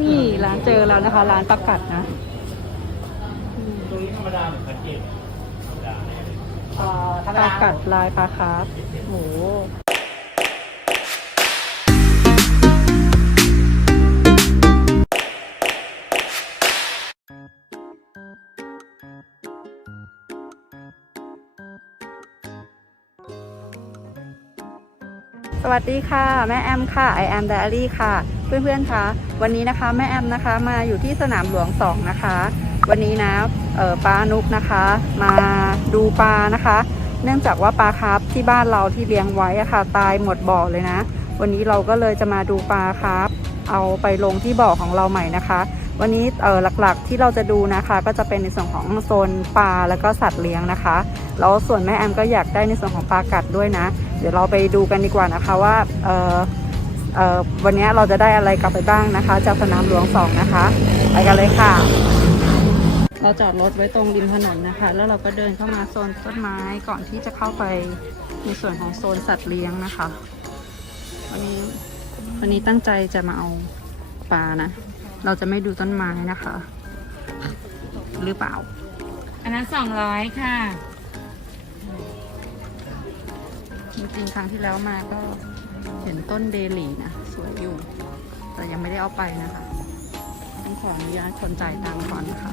นี่ร้านเจอแล้วนะคะ ร้านปลากัดนะตรงนี้ธรรมดาหมือนกันเก็บธรรมดาปลากัดลายปลาคาร์ฟโหสวัสดีค่ะ แม่แอมค่ะ I am Diary ค่ะ เพื่อนๆคะวันนี้นะคะแม่แอมนะคะมาอยู่ที่สนามหลวง2นะคะ วันนี้นะออปลานุกนะคะ มาดูปลานะคะ เนื่องจากว่าปลาคาร์ฟที่บ้านเราที่เลี้ยงไว้อะค่ะ ตายหมดบ่อเลยนะ วันนี้เราก็เลยจะมาดูปลาคาร์ฟเอาไปลงที่บ่อของเราใหม่นะคะ วันนี้เออหลักๆที่เราจะดูนะคะ ก็จะเป็นในส่วนของโซนปลาแล้วก็สัตว์เลี้ยงนะคะแล้วส่วนแม่แอมก็อยากได้ในส่วนของปลากัดด้วยนะ เดี๋ยวเราไปดูกันดีกว่านะคะว่าเออ วันนี้เราจะได้อะไรกลับไปบ้างนะคะ จากสนามหลวง2นะคะ ไปกันเลยค่ะ เราจอดรถไว้ตรงริมถนนนะคะ แล้วเราก็เดินเข้ามาโซนต้นไม้ก่อนที่จะเข้าไปในส่วนของโซนสัตว์เลี้ยงนะคะ วันนี้วันนี้ตั้งใจจะมาเอาปลานะ เราจะไม่ดูต้นไม้นะคะ หรือเปล่า อันนั้นสองร้อยค่ะจริงๆครั้งที่แล้วมาก็ เห็นต้นเดลีนะ สวยอยู่ แต่ยังไม่ได้เอาไปนะคะต้องขออนุญาตคนจ่ายตังค์ก่อนนะคะ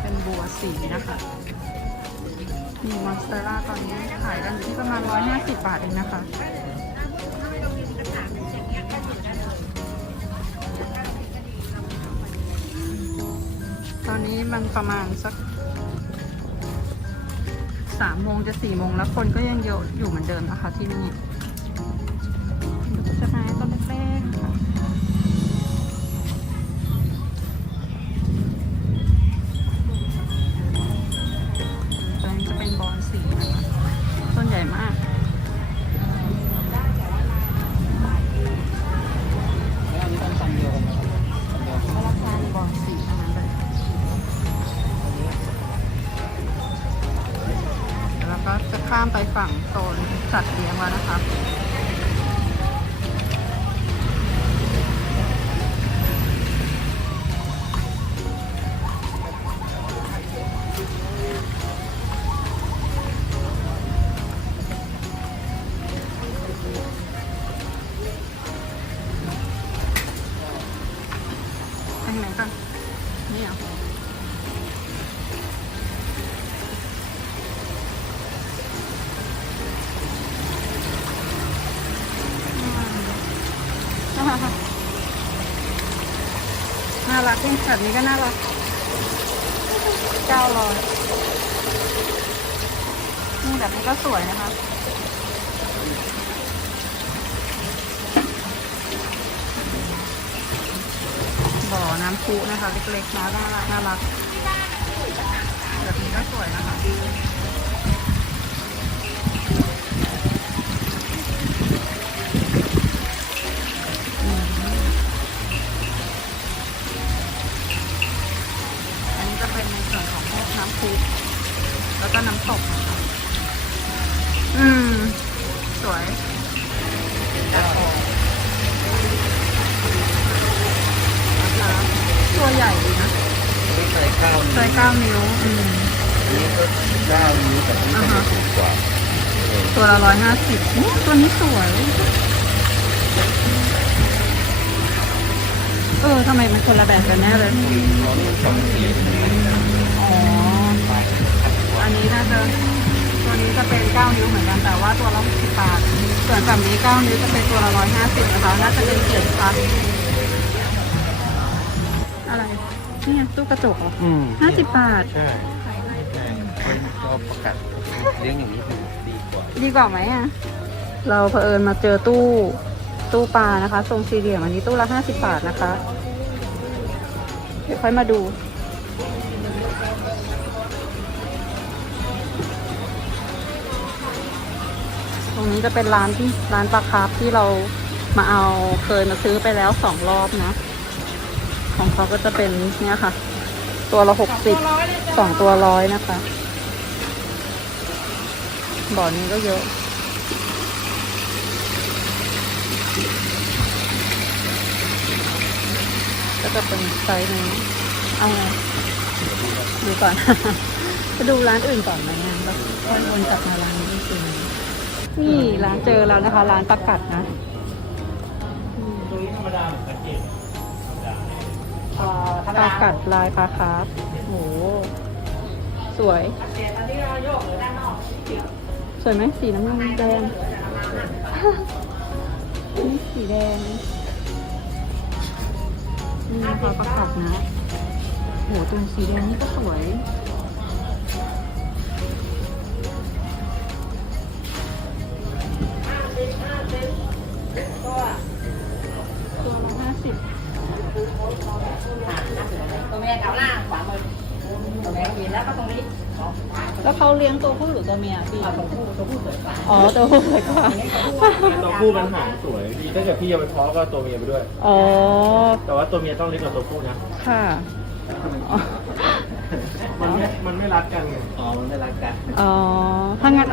เป็นบัวสีนะคะมีมอนสเตอร่าตอนนี้ขายกันอยู่ที่ประมาณ 150 บาทเองนะคะ มันประมาณสักสามโมงจะสี่โมงแล้วคนก็ยังเยอะอยู่เหมือนเดิมนะคะที่นี่ แบบนี้ก็น่ารักเก้าร้อยนี่แบบนี้ก็สวยนะคะบ่อน้ำพุนะคะเล็กๆนะน่ารักน่ารักแบบนี้ก็สวยนะคะ เก้านิ้วแต่นี่ก็ถูกกว่าตัวละร้อยห้าสิบตัวนี้สวย เออทำไมมันคนละแบบกันแน่เลยน้องสองสีอ๋อ อันนี้น่าจะตัวนี้จะเป็นเก้านิ้วเหมือนกันแต่ว่าตัวละหกสิบบาท ส่วนฝั่งนี้เก้านิ้วจะเป็นตัวละร้อยห้าสิบนะคะ น่าจะเป็นเกียรติพัฒน์อะไร นี่ไงตู้กระจกเหรออืมห้าสิบบาท ใช่ คนชอบประกาศเลี้ยงอย่างนี้ดีกว่าดีกว่าไหมอะ เราเผอิญมาเจอตู้ตู้ปลานะคะ ทรงสี่เหลี่ยมอันนี้ตู้ละห้าสิบบาทนะคะ เดี๋ยวค่อยมาดูตรงนี้จะเป็นร้านที่ร้านปลาคาร์ฟที่เรามาเอาเคยมาซื้อไปแล้วสองรอบนะ ของเขาก็จะเป็นเนี่ยค่ะตตัวละหกสิบสองตัวร้อยนะคะ บ่อนี้ก็เยอะ ก็จะเป็นไซส์นี้เอาไงดูก่อน จะดูร้านอื่นก่อนไหมงั้นแล้วค่อยวนกลับมาร้านนี้จริงนี่ร้านเจอแล้วนะคะ ร้านประกัดนะประกัดลายคาคาร์ฟโห สวยเงินเยอะเลยด้านนอก สวยไหมสีน้ำเงินแดงนี่สีแดงนี่นะคะประกัดนะโหตัวสีแดงนี่ก็สวยตัวละห้าสิบตัวแม่เกาล่างขวามือ ตัวแม่ก็มีแล้วก็ตรงนี้แล้วเขาเลี้ยงตัวผู้หรือตัวเมียพี่ตัวผู้ตัวผู้สวยกว่าอ๋อตัวผู้สวยกว่าตัวผู้มันหางสวยดีถ้าเกิดพี่จะไปเพาะก็ตัวเมียไปด้วย อ๋อ แต่ว่าตัวเมียต้องเล็กกว่าตัวผู้นะ ค่ะอ๋อมันไม่มันไม่รัดกันไงอ๋อ มันไม่รัดกัน อ๋อ ถ้างั้น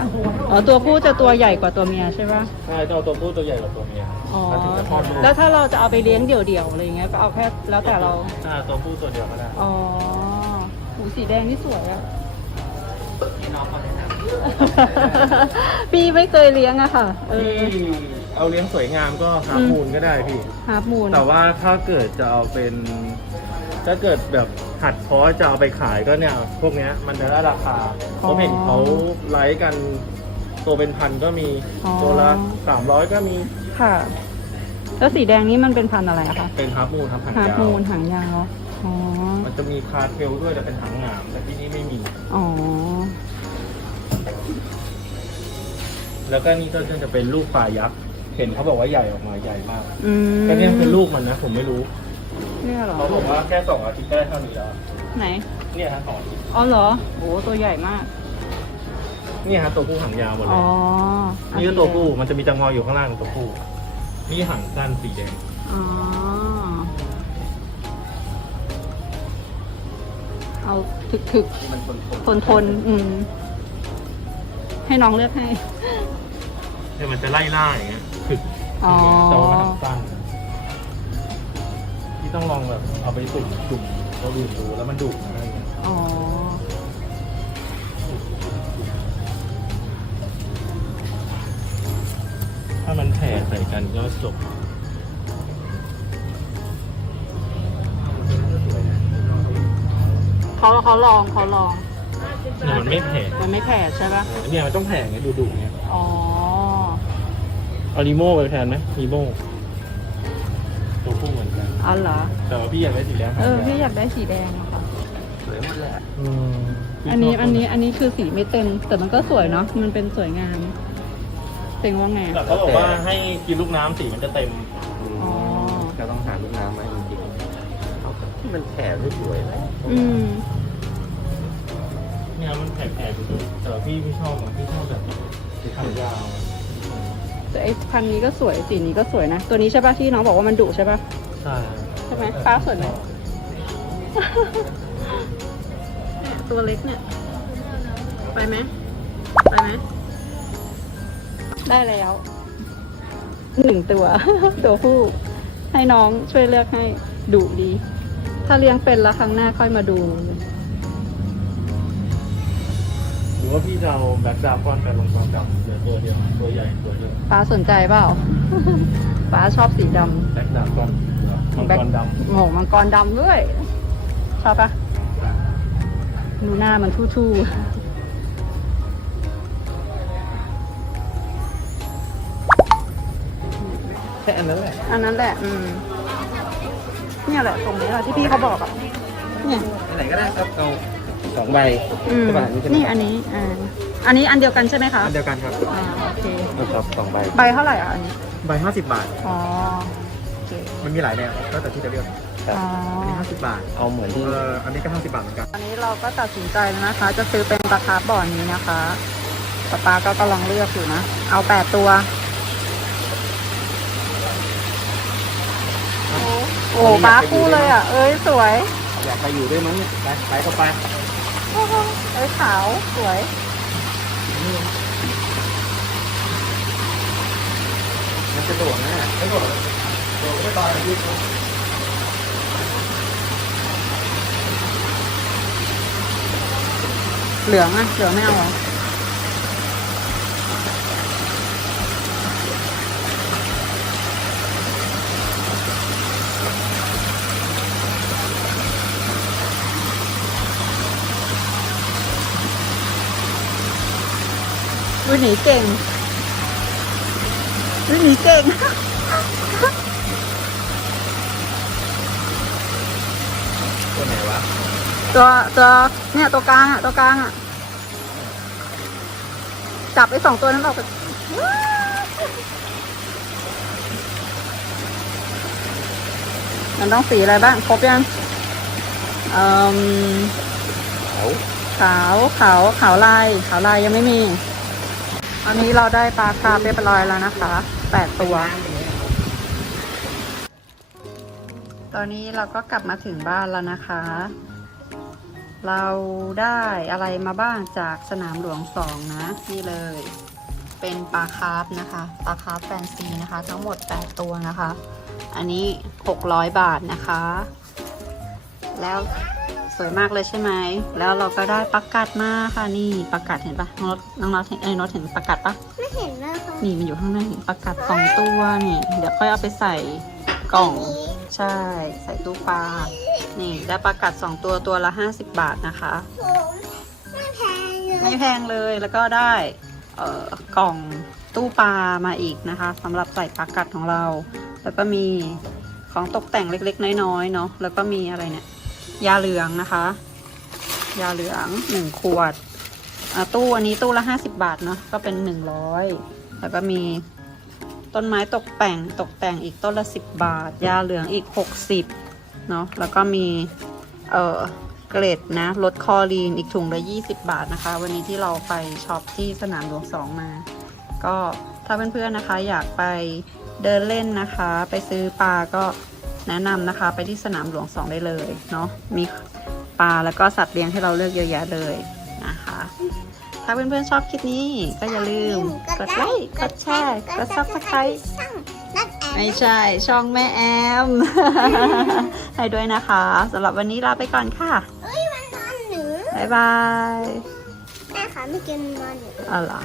อ๋อ ตัวผู้จะตัวใหญ่กว่าตัวเมียใช่ปะใช่ต้องเอาตัวผู้ตัวใหญ่กว่าตัวเมีย อ๋อมันถึงจะคลอดลูกแล้วถ้าเราจะเอาไปเลี้ยงเดี่ยวๆอะไรอย่างเงี้ยก็เอาแค่แล้วแต่เราอ่าตัวผู้ตัวเดียวก็ได้ อ๋อ หูสีแดงนี่สวยอะพี่น้องเขาแนะนพี่ไม่เคยเลี้ยงอะค่ะำเออพี่เอาเลี้ยงสวยงามก็ฮาร์อืม มูนก็ได้พี่ ฮาร์ปมูนแต่ว่าถ้าเกิดจะเอาเป็นถ้าเกิดแบบหัดเพาะจะเอาไปขายก็เนี่ย พวกเนี้ยมันจะได้ราคาผมเห็นเขาไลฟ์กันตัวเป็นพันก็มีตัวละสามร้อยก็มีค่ะ แล้วสีแดงนี้มันเป็นพันธุ์อะไรอะคะเป็นฮาร์มูนครับหางฮาร์ปยาวมูนหางยาว อ๋อ มันจะมีคาเทลด้วยแต่เป็นหางหนามแต่ที่นี่ไม่มี อ๋อ แล้วก็นี่ก็จะเป็นลูกปลายักษ์เห็นเขาบอกว่าใหญ่ออกมาใหญ่มากอืมก็เนี่ยเป็นลูกมันนะผมไม่รู้เนี่ยเหรอ เขาบอกว่าแค่สองอาทิตย์ได้เท่านี้แล้วไหน เนี่ยฮะสองอาทิตย์อ๋อเหรอโหตัวใหญ่มาก เนี่ยฮะตัวผู้หางยาวหมดเลอ๋ยอนี่ก็ตัวผู้มันจะมีจังออยู่ข้างล่างตัวผู้นี่หางสั้นสีแดง อ๋อ เอาถึกถึกที่มันทนทนทนๆอืม ให้น้องเลือกให้ เนี่ยมันจะไล่ล่าอย่างเงี้ยถึกอ๋อ แต่ว่ามันหางสั้นที่ต้องลองแบบเอาไปสุ่มสุ่มเราดูดูแล้วมันดุนะอะไรเงี้ยอ๋อ ถ้ามันแผ่ใส่กันก็จบ เขาเขาลองเขาลองเนี่ยมันไม่แผ่มันไม่แผ่ใช่ปะเนี่ยมันต้องแผ่ไงดูดุๆเงี้ยอ๋อเอาลีโม่ไปแทนไหมลีโม่ตัวผู้เหมือนกันอ๋อเหรอแต่ว่าพี่อยากได้สีแดงเออพี่อยากได้สีแดงอะค่ะสวยหมดแหละอืมอันนี้อันนี้อันนี้คือสีไม่เต็ม แต่มันก็สวยเนาะมันเป็นสวยงามเป็นว่าไงแต่เขาบอกว่าให้กินลูกน้ำสีมันจะเต็มอ๋อจะต้องหาลูกน้ำมาจริงๆ ที่มันแผ่ไม่สวยนะอืม เนี่ยมันแผ่ๆดูๆแต่ว่าพี่ไม่ชอบอะพี่ชอบแบบสีขายาวแต่ไอ้พันธุ์นี้ก็สวยสีนี้ก็สวยนะ ตัวนี้ใช่ปะที่น้องบอกว่ามันดุใช่ปะใช่ใช่ไหมฟ้าสวยไหม เนี่ยตัวเล็กเนี่ย ไปไหมไปไหมได้แล้วหนึ่งตัว ตัวผู้ให้น้องช่วยเลือกให้ดุดี ถ้าเลี้ยงเป็นแล้วครั้งหน้าค่อยมาดู หรือว่าพี่จะเอาแบ็คดาร์กอนไปลงกองดำเหลือตัวเดียวตัวใหญ่ตัวเดียวฟ้าสนใจเปล่าฟ้าชอบสีดแบ็คดาร์กอนมังำแบ็คกรดำโง่มังกรดำด้วย ชอบปะดูหน้ามันทู่ๆแค่อันนั้นแหละอันนั้นแหละ อืม เนี่ยแหละตรงนี้แหละที่พี่เขาบอกอะเนี่ยไหนก็ได้ครับเอาสองใบอืมใช่ป่ะนี่ใช่ไหมนี่อันนี้อ่าอันนี้อันเดียวกันใช่ไหมคะอันเดียวกันครับอ่าโอเคเอาครับสองใบใบเท่าไหร่อะอันนี้ใบห้าสิบบาท อ๋อโอเคมันมีหลายแนวก็แต่ที่จะเลือกอ๋ออันนี้ห้าสิบบาทเอาเหมือนที่เอออันนี้ก็ห้าสิบบาทเหมือนกัน อันนี้เราก็ตัดสินใจแล้วนะคะ จะซื้อเป็นปลาคาร์ฟบ่อนี้นะคะป๊าป๊าก็กำลังเลือกอยู่นะเอาแปดตัว โอ้โหป้าคู่เลยอะ เอ้ยสวยเอาอยากไปอยู่ด้วยมั้งเนี่ยไปไปก็ไปเอ้ยขาวสวย มันจะโดดนะไม่โดดโดดไม่ตายยืดเหลืองอะเหลืองไม่เอาเหรอ วิหนีเก่งวิหนีเก่งตัวไหนวะ ตัวตัวเนี่ยตัวกลางอะตัวกลางอะจับไอ้สองตัวนั้นออกไปมันต้องสีอะไรบ้าง ครบยังเอ่มเขาขาวขาวขาวลายขาวลายยังไม่มี อันนี้เราได้ปลาคาร์ฟเรียบร้อยแล้วนะคะแปดตัว ตอนนี้เราก็กลับมาถึงบ้านแล้วนะคะ เราได้อะไรมาบ้างจากสนามหลวงสองนะนี่เลย เป็นปลาคาร์ฟนะคะปลาคาร์ฟแฟนซีนะคะ ทั้งหมด 8 ตัวนะคะ อันนี้ 600 บาทนะคะ แล้ว สวยมากเลยใช่ไหม แล้วเราก็ได้ประกัดมาค่ะนี่ประกัดเห็นปะน้องรถน้องรถเห็นไอ้ยรถเห็นประกัดปะไม่เห็นเลยค่ะนี่มันอยู่ข้างในประกัดสองตัวนี่เดี๋ยวค่อยเอาไปใส่กล่อง ใช่ ใส่ตู้ปลา นี่ได้ประกัดสองตัวตัวละ50บาทนะคะ ผมไม่แพงเลยไม่แพงเลยแล้วก็ได้เอ่อกล่องตู้ปลามาอีกนะคะสำหรับใส่ปลากัดของเรา แล้วก็มีของตกแต่งเล็กๆ น้อยๆเนาะแล้วก็มีอะไรเนี่ย ยาเหลืองนะคะ ยาเหลืองหนึ่งขวดตู้อันนี้ตู้ละ50บาทเนาะก็เป็น100แล้วก็มีต้นไม้ตกแต่งตกแต่งอีกต้นละ10บบาท ยาเหลืองอีก60เนาะแล้วก็มีเอ่อเกรดนะลดคอลีนอีกถุงละ20บาทนะคะ วันนี้ที่เราไปช็อปที่สนามหลวงสองมา ก็ถ้าเพื่อนๆนะคะอยากไปเดินเล่นนะคะ ไปซื้อปลาก็ แนะนำนะคะไปที่สนามหลวงสองได้เลยเนาะมีปลาแล้วก็สัตว์เลี้ยงให้เราเลือกเยอะแยะเลยนะคะ ถ้าเพื่อนๆชอบคลิปนี้ก็อย่าลืมกดไลค์กดแชร์กดซับสไครต์ช่างนัดแอไม่ใช่ ช่องแม่แอม ให้ด้วยนะคะสำหรับวันนี้ลาไปก่อนค่ะเอ้ยมันนอนหนูบ๊ายบายแม่ค่ะไม่กินนอนหนูอ๋อเหรอ